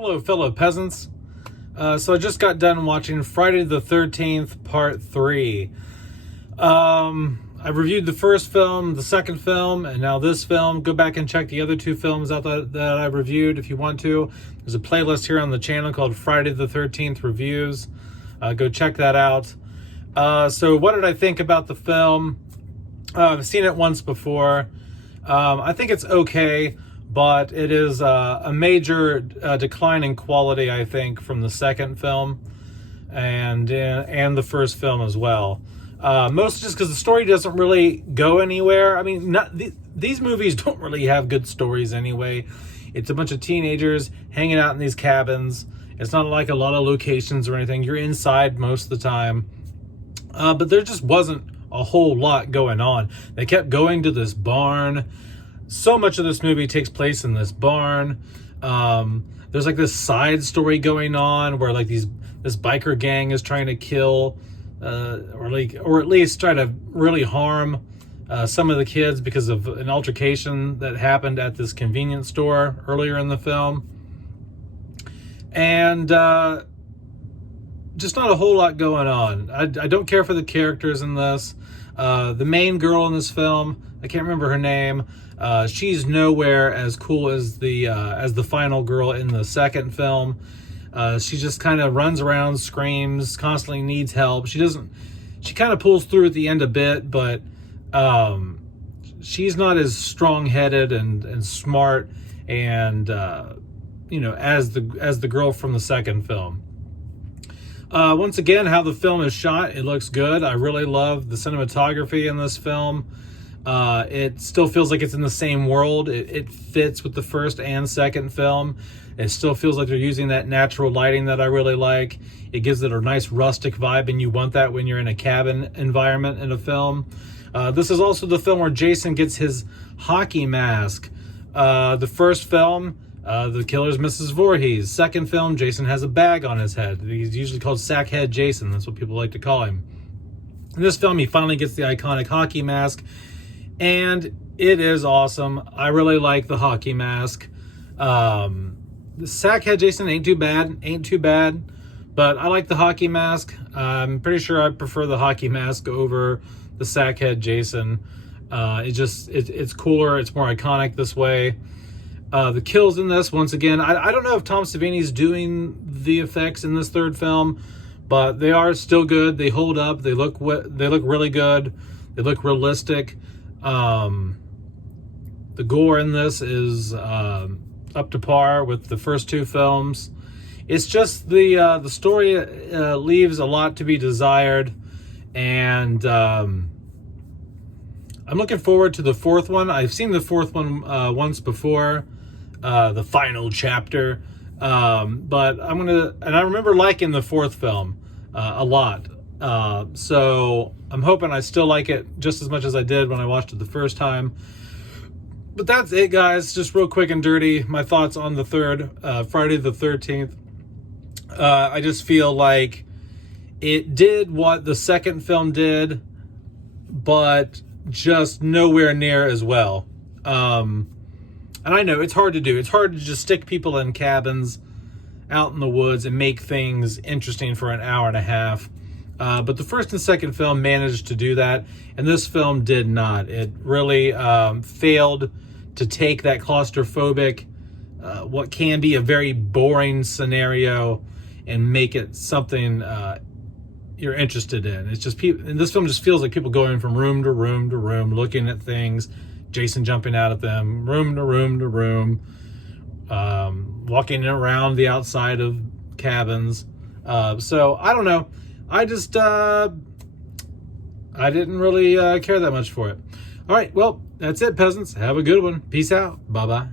Hello, fellow peasants. So I just got done watching Friday the 13th, Part 3. I reviewed the first film, the second film, and now this film. Go back and check the other two films out that I reviewed if you want to. There's a playlist here on the channel called Friday the 13th Reviews. Go check that out. So what did I think about the film? I've seen it once before. I think it's okay, but it is a major decline in quality, I think, from the second film and the first film as well. Mostly just because the story doesn't really go anywhere. I mean, these movies don't really have good stories anyway. It's a bunch of teenagers hanging out in these cabins. It's not like a lot of locations or anything. You're inside most of the time. But there just wasn't a whole lot going on. They kept going to this barn. So much of this movie takes place in this barn. There's like this side story going on where like this biker gang is trying to kill or at least try to really harm some of the kids because of an altercation that happened at this convenience store earlier in the film. And just not a whole lot going on. I don't care for the characters in this. The main girl in this film, I can't remember her name. She's nowhere as cool as the final girl in the second film. She just kind of runs around, screams, constantly needs help. She kind of pulls through at the end a bit, but she's not as strong-headed and smart and as the girl from the second film. Once again, how the film is shot, it looks good. I really love the cinematography in this film. It still feels like it's in the same world. It fits with the first and second film. It still feels like they're using that natural lighting that I really like. It gives it a nice rustic vibe, and you want that when you're in a cabin environment in a film. This is also the film where Jason gets his hockey mask. The first film, the killer's Mrs. Voorhees. Second film, Jason has a bag on his head. He's usually called Sackhead Jason. That's what people like to call him. In this film, he finally gets the iconic hockey mask, and it is awesome. I really like the hockey mask. The Sackhead Jason ain't too bad, but I like the hockey mask. I'm pretty sure I prefer the hockey mask over the Sackhead Jason. It's cooler. It's more iconic this way. The kills in this, once again, I don't know if Tom Savini's doing the effects in this third film, but they are still good. They hold up. They look really good. They look realistic. The gore in this is up to par with the first two films. It's just the story leaves a lot to be desired, and I'm looking forward to the fourth one. I've seen the fourth one once before, the final chapter, but I remember liking the fourth film a lot. So I'm hoping I still like it just as much as I did when I watched it the first time. But that's it, guys. Just real quick and dirty, my thoughts on the third, Friday the 13th. I just feel like it did what the second film did, but just nowhere near as well. And I know it's hard to do. It's hard to just stick people in cabins out in the woods and make things interesting for an hour and a half. But the first and second film managed to do that, and this film did not. It really failed to take that claustrophobic, what can be a very boring scenario, and make it something you're interested in. It's just people, and this film just feels like people going from room to room to room, looking at things, Jason jumping out at them, room to room to room, walking around the outside of cabins. So I don't know. I just, I didn't really care that much for it. All right, well, that's it, peasants. Have a good one. Peace out. Bye-bye.